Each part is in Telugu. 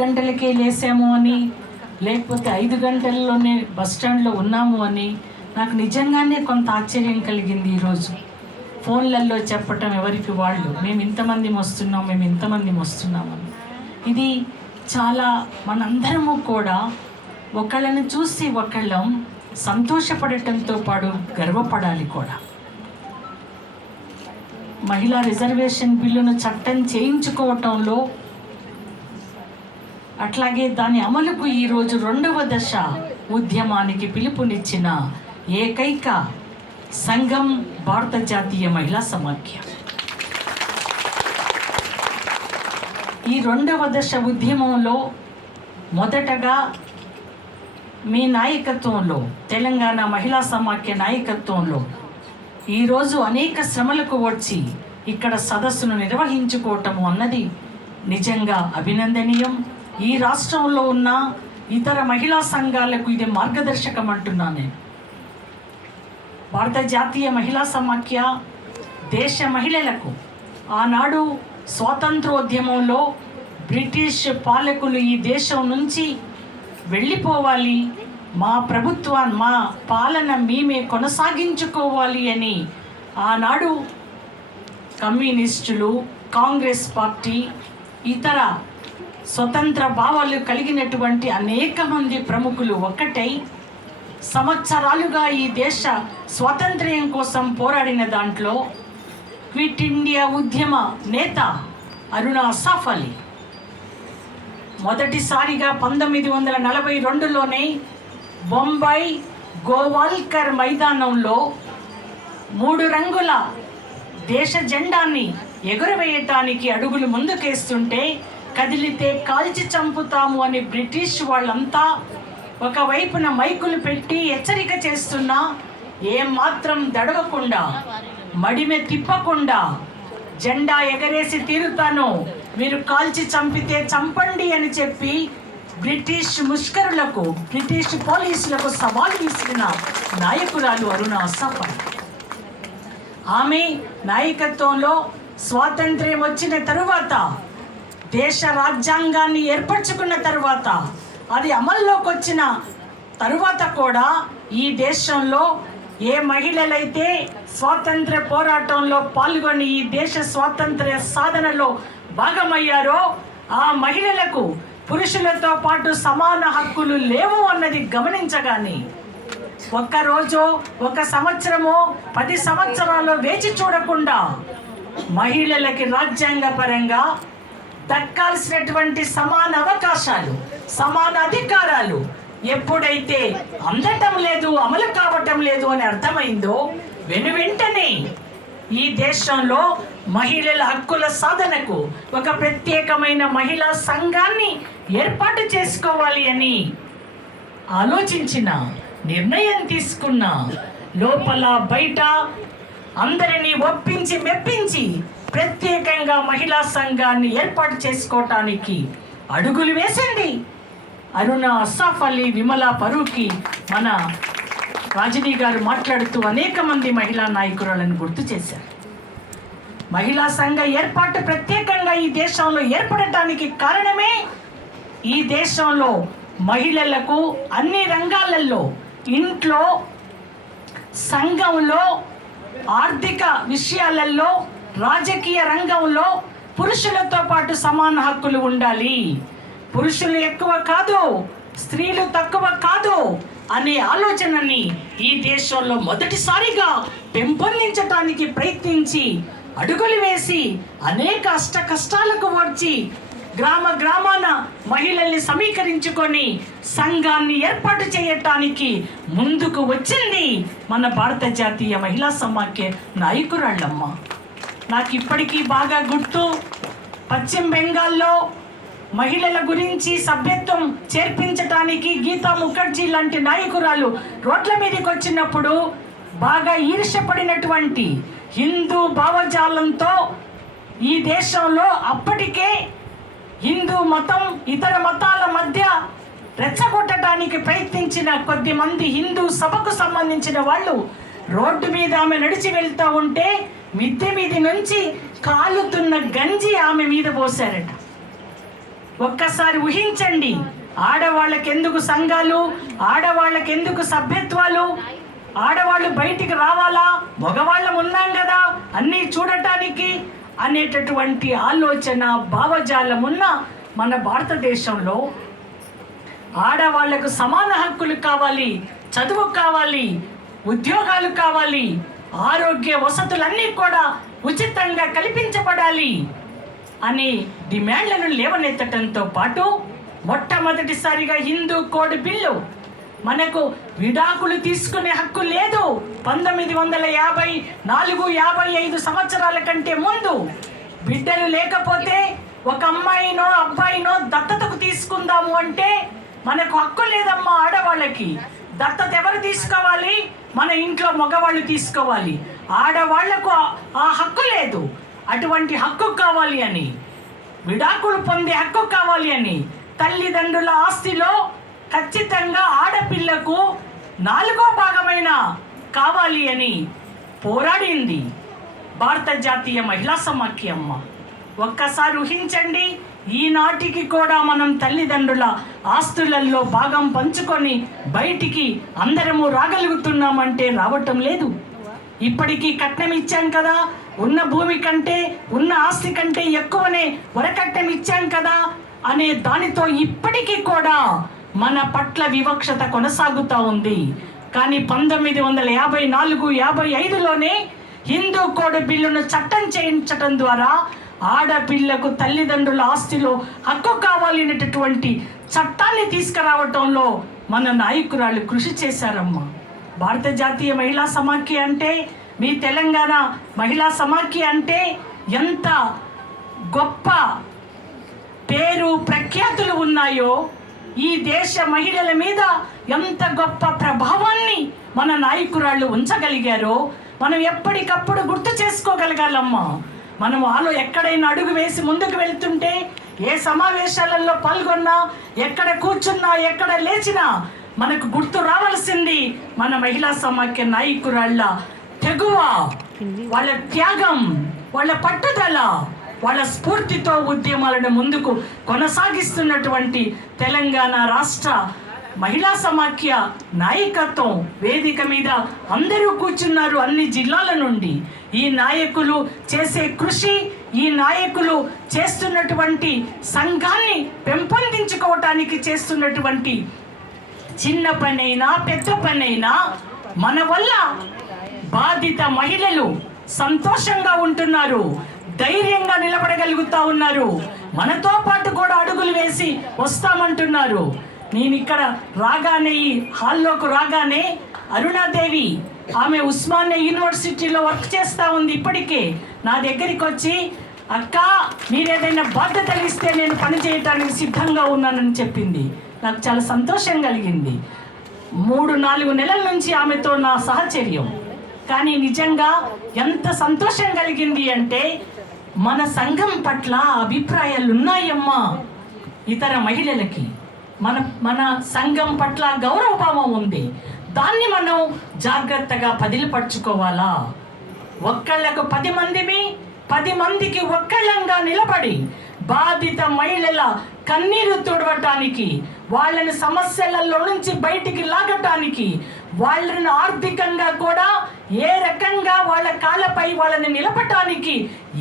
గంటలకే లేసాము అని, లేకపోతే 5 గంటల్లోనే బస్ స్టాండ్లో ఉన్నాము అని నాకు నిజంగానే కొంత ఆశ్చర్యం కలిగింది. ఈరోజు ఫోన్లలో చెప్పటం ఎవరికి వాళ్ళు, మేము ఇంతమంది వస్తున్నాం, మేము ఇంతమంది వస్తున్నామని. ఇది చాలా మనందరము కూడా ఒకళ్ళని చూసి ఒకళ్ళం సంతోషపడటంతో పాటు గర్వపడాలి కూడా. మహిళా రిజర్వేషన్ బిల్లును చట్టం చేయించుకోవటంలో, అట్లాగే దాని అమలుకు ఈరోజు 2వ దశ ఉద్యమానికి పిలుపునిచ్చిన ఏకైక సంఘం భారత జాతీయ మహిళా సమాఖ్య. ఈ 2వ దశ ఉద్యమంలో మొదటగా మీ నాయకత్వంలో, తెలంగాణ మహిళా సమాఖ్య నాయకత్వంలో ఈరోజు అనేక శ్రమలకు వచ్చి ఇక్కడ సదస్సును నిర్వహించుకోవటము అన్నది నిజంగా అభినందనీయం. ఈ రాష్ట్రంలో ఉన్న ఇతర మహిళా సంఘాలకు ఇది మార్గదర్శకం అంటున్నాను నేను. భారత జాతీయ మహిళా సమాఖ్య దేశ మహిళలకు ఆనాడు స్వాతంత్రోద్యమంలో బ్రిటిష్ పాలకులు ఈ దేశం నుంచి వెళ్ళిపోవాలి, మా ప్రభుత్వాన్ని, మా పాలన మేమే కొనసాగించుకోవాలి అని ఆనాడు కమ్యూనిస్టులు, కాంగ్రెస్ పార్టీ, ఇతర స్వతంత్ర భావాలు కలిగినటువంటి అనేక మంది ప్రముఖులు ఒక్కటై సంవత్సరాలుగా ఈ దేశ స్వాతంత్ర్యం కోసం పోరాడిన దాంట్లో క్విట్ ఇండియా ఉద్యమ నేత అరుణా అసాఫ్ అలీ మొదటిసారిగా 1942లోనే బొంబాయి గోవాల్కర్ మైదానంలో 3 రంగుల దేశ జెండాన్ని ఎగురవేయటానికి అడుగులు ముందుకేస్తుంటే, కదిలితే కాల్చి చంపుతాము అని బ్రిటిష్ వాళ్ళంతా ఒకవైపున మైకులు పెట్టి హెచ్చరిక చేస్తున్నా ఏమాత్రం దడవకుండా, మడిమె తిప్పకుండా జెండా ఎగరేసి తీరుతాను, మీరు కాల్చి చంపితే చంపండి అని చెప్పి బ్రిటిష్ ముష్కరులకు, బ్రిటిష్ పోలీసులకు సవాలు విసిరిన నాయకురాలు అరుణా అసాఫ్. ఆమె నాయకత్వంలో స్వాతంత్ర్యం వచ్చిన తరువాత, దేశ రాజ్యాంగాన్ని ఏర్పరచుకున్న తరువాత, అది అమల్లోకి వచ్చిన తరువాత కూడా ఈ దేశంలో ఏ మహిళలైతే స్వాతంత్ర పోరాటంలో పాల్గొని ఈ దేశ స్వాతంత్ర్య సాధనలో భాగమయ్యారో ఆ మహిళలకు పురుషులతో పాటు సమాన హక్కులు లేవు అన్నది గమనించగానే, ఒక్కరోజు, 1 సంవత్సరమో 10 సంవత్సరాలు వేచి చూడకుండా మహిళలకి రాజ్యాంగ పరంగా దక్కాల్సినటువంటి సమాన అవకాశాలు, సమాన అధికారాలు ఎప్పుడైతే అందటం లేదు, అమలు కావటం లేదు అని అర్థమైందో, వెనువెంటనే ఈ దేశంలో మహిళల హక్కుల సాధనకు ఒక ప్రత్యేకమైన మహిళా సంఘాన్ని ఏర్పాటు చేసుకోవాలి అని ఆలోచించిన, నిర్ణయం తీసుకున్న, లోపల బయట అందరినీ ఒప్పించి మెప్పించి ప్రత్యేకంగా మహిళా సంఘాన్ని ఏర్పాటు చేసుకోవటానికి అడుగులు వేసింది అరుణా అసాఫ్ అలీ, విమలా ఫరూకి. మన రాజనీ గారు మాట్లాడుతూ అనేక మంది మహిళా నాయకురాలను గుర్తు చేశారు. మహిళా సంఘ ఏర్పాటు ప్రత్యేకంగా ఈ దేశంలో ఏర్పడటానికి కారణమే, ఈ దేశంలో మహిళలకు అన్ని రంగాలలో, ఇంట్లో, సంఘంలో, ఆర్థిక విషయాలలో, రాజకీయ రంగంలో పురుషులతో పాటు సమాన హక్కులు ఉండాలి, పురుషులు ఎక్కువ కాదు, స్త్రీలు తక్కువ కాదు అనే ఆలోచనని ఈ దేశంలో మొదటిసారిగా పెంపొందించడానికి ప్రయత్నించి అడుగులు వేసి అనేక అష్ట కష్టాలకు వచ్చి గ్రామాన మహిళల్ని సమీకరించుకొని సంఘాన్ని ఏర్పాటు చేయటానికి ముందుకు వచ్చింది మన భారత జాతీయ మహిళా సమాఖ్య నాయకురాళ్ళమ్మ. నాకు ఇప్పటికీ బాగా గుర్తు, పశ్చిమ బెంగాల్లో మహిళల గురించి సభ్యత్వం చేర్పించటానికి గీతా ముఖర్జీ లాంటి నాయకురాలు రోడ్ల మీదకి వచ్చినప్పుడు బాగా ఈర్ష్యపడినటువంటి హిందూ భావజాలంతో ఈ దేశంలో అప్పటికే హిందూ మతం ఇతర మతాల మధ్య రెచ్చగొట్టడానికి ప్రయత్నించిన కొద్దిమంది హిందూ సభకు సంబంధించిన వాళ్ళు రోడ్డు మీద ఆమె నడిచి వెళ్తూ ఉంటే మిద్దె మీద నుంచి కాలుతున్న గంజి ఆమె మీద పోసారట. ఒక్కసారి ఊహించండి, ఆడవాళ్ళకెందుకు సంఘాలు, ఆడవాళ్ళకెందుకు సభ్యత్వాలు, ఆడవాళ్ళు బయటికి రావాలా, మగవాళ్ళం ఉన్నాం కదా అన్నీ చూడటానికి అనేటటువంటి ఆలోచన భావజాలం ఉన్న మన భారతదేశంలో ఆడవాళ్లకు సమాన హక్కులు కావాలి, చదువు కావాలి, ఉద్యోగాలు కావాలి, ఆరోగ్య వసతులన్నీ కూడా ఉచితంగా కల్పించబడాలి అనే డిమాండ్లను లేవనెత్తడంతో పాటు మొట్టమొదటిసారిగా హిందూ కోడ్ బిల్లు, మనకు విడాకులు తీసుకునే హక్కు లేదు. 1954-55 సంవత్సరాల కంటే ముందు బిడ్డలు లేకపోతే ఒక అమ్మాయినో అబ్బాయినో దత్తతకు తీసుకుందాము అంటే మనకు హక్కు లేదమ్మా. ఆడవాళ్ళకి దత్తత ఎవరు తీసుకోవాలి? మన ఇంట్లో మగవాళ్ళు తీసుకోవాలి. ఆడవాళ్లకు ఆ హక్కు లేదు. అటువంటి హక్కు కావాలి అని, విడాకులు పొందే హక్కు కావాలి అని, తల్లిదండ్రుల ఆస్తిలో ఖచ్చితంగా ఆడపిల్లకు 4వ భాగమైన కావాలి అని పోరాడింది భారత జాతీయ మహిళా సమాఖ్యమ్మ. ఒక్కసారి ఊహించండి, ఈనాటికి కూడా మనం తల్లిదండ్రుల ఆస్తులలో భాగం పంచుకొని బయటికి అందరము రాగలుగుతున్నామంటే రావటం లేదు. ఇప్పటికీ కట్నం ఇచ్చాం కదా, ఉన్న భూమి కంటే ఉన్న ఆస్తి కంటే ఎక్కువనే వరకట్నం ఇచ్చాం కదా అనే దానితో ఇప్పటికీ కూడా మన పట్ల వివక్షత కొనసాగుతూ ఉంది. కానీ 1954-55లోనే హిందూ కోడ్ బిల్లును చట్టం చేయించడం ద్వారా ఆడపిల్లకు తల్లిదండ్రుల ఆస్తిలో హక్కు కావాలి అనేటటువంటి చట్టాన్ని తీసుకురావటంలో మన నాయకురాళ్ళు కృషి చేశారమ్మా. భారత జాతీయ మహిళా సమాఖ్య అంటే, మీ తెలంగాణ మహిళా సమాఖ్య అంటే ఎంత గొప్ప పేరు ప్రఖ్యాతులు ఉన్నాయో, ఈ దేశ మహిళల మీద ఎంత గొప్ప ప్రభావాన్ని మన నాయకురాళ్ళు ఉంచగలిగారో మనం ఎప్పటికప్పుడు గుర్తు చేసుకోగలగాలమ్మా. మనం ఎక్కడైనా అడుగు వేసి ముందుకు వెళ్తుంటే, ఏ సమావేశాలలో పాల్గొన్నా, ఎక్కడ కూర్చున్నా, ఎక్కడ లేచినా మనకు గుర్తు రావాల్సింది మన మహిళా సమాఖ్య నాయకురాళ్ళ తెగువ, వాళ్ళ త్యాగం, వాళ్ళ పట్టుదల, వాళ్ళ స్ఫూర్తితో ఉద్యమాలను ముందుకు కొనసాగిస్తున్నటువంటి తెలంగాణ రాష్ట్ర మహిళా సమాఖ్య నాయకత్వం. వేదిక మీద అందరూ కూర్చున్నారు అన్ని జిల్లాల నుండి. ఈ నాయకులు చేసే కృషి, ఈ నాయకులు చేస్తున్నటువంటి సంఘాన్ని పెంపొందించుకోవటానికి చేస్తున్నటువంటి చిన్న పనైనా పెద్ద పనైనా మన వల్ల బాధిత మహిళలు సంతోషంగా ఉంటున్నారు, ధైర్యంగా నిలబడగలుగుతా ఉన్నారు, మనతో పాటు కూడా అడుగులు వేసి వస్తామంటున్నారు. నేను ఇక్కడ రాగానే, ఈ హాల్లోకి రాగానే అరుణాదేవి, ఆమె ఉస్మానియా యూనివర్సిటీలో వర్క్ చేస్తూ ఉంది. ఇప్పటికే నా దగ్గరికి వచ్చి, అక్క మీరేదైనా బాధ్యతలు ఇస్తే నేను పని చేయటానికి సిద్ధంగా ఉన్నానని చెప్పింది. నాకు చాలా సంతోషం కలిగింది. 3-4 నెలల నుంచి ఆమెతో నా సహచర్యం. కానీ నిజంగా ఎంత సంతోషం కలిగింది అంటే, మన సంఘం పట్ల అభిప్రాయాలు ఉన్నాయమ్మా ఇతర మహిళలకి. మన సంఘం పట్ల గౌరవభావం ఉంది. దాన్ని మనం జాగ్రత్తగా పదిలిపరుచుకోవాలా. ఒక్కళ్ళకు 10 మందిమి, 10 మందికి ఒక్కళ్ళంగా నిలబడి బాధిత మహిళల కన్నీరు తుడవటానికి, వాళ్ళని సమస్యలలో నుంచి బయటికి లాగటానికి, వాళ్ళని ఆర్థికంగా కూడా ఏ రకంగా వాళ్ళ కాళ్ళపై వాళ్ళని నిలపటానికి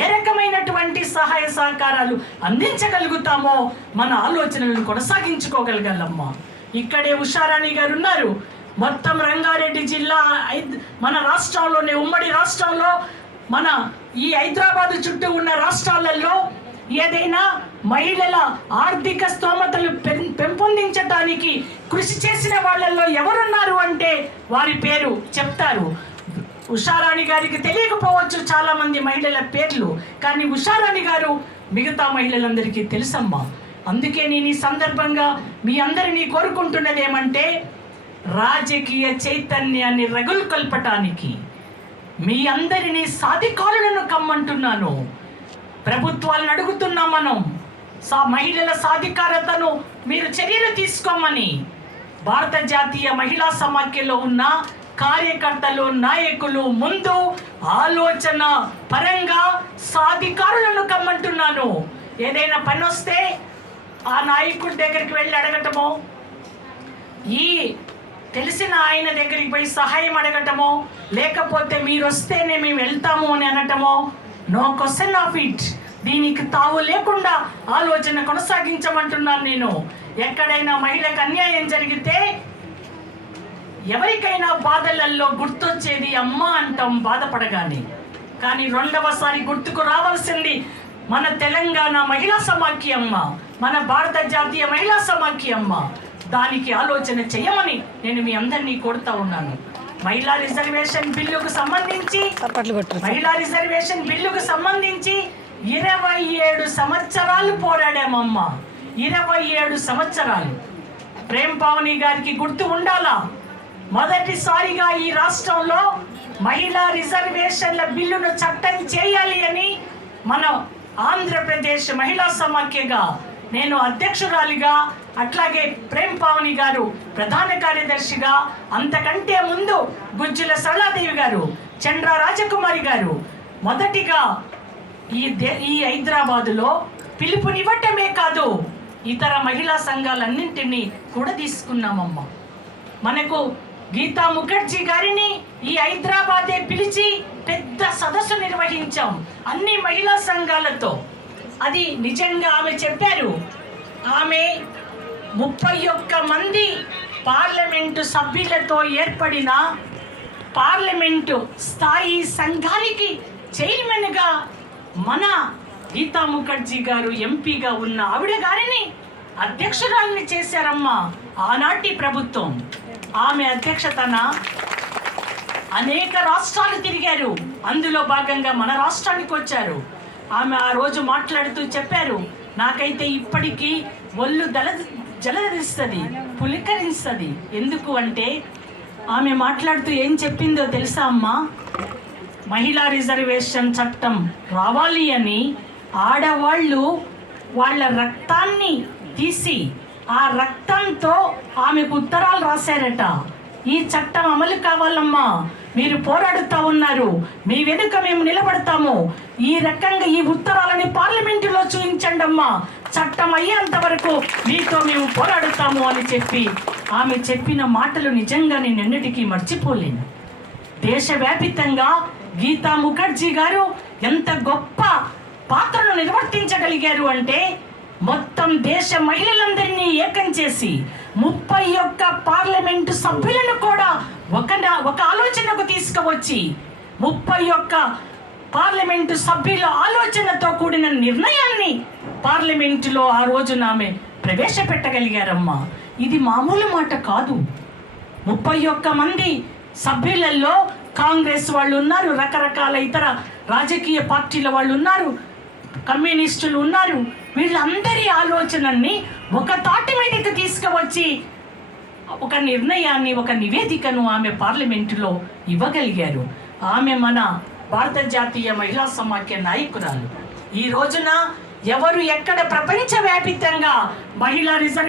ఏ రకమైనటువంటి సహాయ సహకారాలు అందించగలుగుతామో మన ఆలోచనలను కొనసాగించుకోగలగాలమ్మా. ఇక్కడే ఉషారాణి గారు ఉన్నారు. మొత్తం రంగారెడ్డి జిల్లా మన రాష్ట్రంలోనే, ఉమ్మడి రాష్ట్రంలో, మన ఈ హైదరాబాద్ చుట్టూ ఉన్న రాష్ట్రాలలో ఏదైనా మహిళల ఆర్థిక స్తోమతలు పెంపొందించడానికి కృషి చేసిన వాళ్ళల్లో ఎవరున్నారు అంటే వారి పేరు చెప్తారు. ఉషారాణి గారికి తెలియకపోవచ్చు చాలా మంది మహిళల పేర్లు, కానీ ఉషారాణి గారు మిగతా మహిళలందరికీ తెలుసమ్మా. అందుకే నేను ఈ సందర్భంగా మీ అందరినీ కోరుకుంటున్నది ఏమంటే, రాజకీయ చైతన్యాన్ని రగులుకొల్పటానికి మీ అందరినీ సాధికారులను కమ్మంటున్నాను. ప్రభుత్వాలను అడుగుతున్నాం మనం, మహిళల సాధికారతను మీరు చర్యలు తీసుకోమని. భారత జాతీయ మహిళా సమాఖ్యలో ఉన్న కార్యకర్తలు, నాయకులు ముందు ఆలోచన పరంగా సాధికారులను కమ్మంటున్నాను. ఏదైనా పని వస్తే ఆ నాయకుడి దగ్గరికి వెళ్ళి అడగటమో, ఈ తెలిసిన ఆయన దగ్గరికి పోయి సహాయం అడగటమో, లేకపోతే మీరు వస్తేనే మేము వెళ్తాము అని అనటమో, నో క్వశ్చన్ ఆఫ్ ఇట్. దీనికి తావు లేకుండా ఆలోచన కొనసాగించమంటున్నాను నేను. ఎక్కడైనా మహిళకు అన్యాయం జరిగితే ఎవరికైనా బాధలలో గుర్తొచ్చేది అమ్మ అంటాం బాధపడగానే. కానీ రెండవసారి గుర్తుకు రావాల్సింది మన తెలంగాణ మహిళా సమాఖ్య అమ్మ, మన భారత జాతీయ మహిళా సమాఖ్య అమ్మ. దానికి ఆలోచన చేయమని నేను మీ అందరినీ కోరుతా ఉన్నాను. మహిళా రిజర్వేషన్ బిల్లుకు సంబంధించి 27 సంవత్సరాలు పోరాడామమ్మ. 27 సంవత్సరాలు. ప్రేమ్ పావని గారికి గుర్తు ఉండాలా, మొదటిసారిగా ఈ రాష్ట్రంలో మహిళా రిజర్వేషన్ల బిల్లును చట్టం చేయాలి అని మన ఆంధ్రప్రదేశ్ మహిళా సమాఖ్యగా నేను అధ్యక్షురాలిగా, అట్లాగే ప్రేమ్ పావని గారు ప్రధాన కార్యదర్శిగా, అంతకంటే ముందు గుజ్జుల సరళాదేవి గారు, చంద్ర రాజకుమారి గారు మొదటిగా ఈ హైదరాబాదులో పిలుపునివ్వటమే కాదు, ఇతర మహిళా సంఘాలన్నింటినీ కూడా తీసుకున్నామమ్మ. మనకు గీతా ముఖర్జీ గారిని ఈ హైదరాబాదే పిలిచి పెద్ద సదస్సు నిర్వహించాం అన్ని మహిళా సంఘాలతో. అది నిజంగా ఆమె చెప్పారు. ఆమె 31 మంది పార్లమెంటు సభ్యులతో ఏర్పడిన పార్లమెంటు స్థాయి సంఘానికి చైర్మన్గా మన గీతా ముఖర్జీ గారు ఎంపీగా ఉన్న ఆవిడ గారిని అధ్యక్షురాలిని చేశారమ్మా ఆనాటి ప్రభుత్వం. ఆమె అధ్యక్షతన అనేక రాష్ట్రాలు తిరిగారు, అందులో భాగంగా మన రాష్ట్రానికి వచ్చారు. ఆమె ఆ రోజు మాట్లాడుతూ చెప్పారు, నాకైతే ఇప్పటికీ ఒళ్ళు జలధరిస్తుంది, పులికరిస్తుంది. ఎందుకు అంటే ఆమె మాట్లాడుతూ ఏం చెప్పిందో తెలుసా అమ్మా? మహిళా రిజర్వేషన్ చట్టం రావాలి అని ఆడవాళ్ళు వాళ్ళ రక్తాన్ని తీసి ఆ రక్తంతో ఆమెకు ఉత్తరాలు రాశారట. ఈ చట్టం అమలు కావాలమ్మా, మీరు పోరాడుతూ ఉన్నారు, మీ వెనుక మేము నిలబడతాము, ఈ రకంగా ఈ ఉత్తరాలని పార్లమెంటులో చూపించండి అమ్మా, చట్టం అయ్యేంత వరకు మీతో మేము పోరాడుతాము అని చెప్పి ఆమె చెప్పిన మాటలు నిజంగా నేను ఎన్నటికీ మర్చిపోలేను. దేశవ్యాపితంగా గీతా ముఖర్జీ గారు ఎంత గొప్ప పాత్రను నిర్వర్తించగలిగారు అంటే, మొత్తం దేశ మహిళలందరినీ ఏకం చేసి 31 పార్లమెంటు సభ్యులను కూడా ఒక ఆలోచనకు తీసుకువచ్చి 31 పార్లమెంటు సభ్యుల ఆలోచనతో కూడిన నిర్ణయాన్ని పార్లమెంటులో ఆ రోజున ఆమె ప్రవేశపెట్టగలిగారమ్మా. ఇది మామూలు మాట కాదు. 31 మంది సభ్యులలో కాంగ్రెస్ వాళ్ళు ఉన్నారు, రకరకాల ఇతర రాజకీయ పార్టీల వాళ్ళు ఉన్నారు, కమ్యూనిస్టులు ఉన్నారు. వీళ్ళందరి ఆలోచనల్ని ఒక తాటి మీదకి తీసుకువచ్చి ఒక నిర్ణయాన్ని, ఒక నివేదికను ఆమె పార్లమెంటులో ఇవ్వగలిగారు. ఆమె మన భారత జాతీయ మహిళా సమాఖ్య నాయకురాలు. ఈ రోజున ఎవరు ఎక్కడ ప్రపంచవ్యాప్తంగా మహిళా రిజర్వ్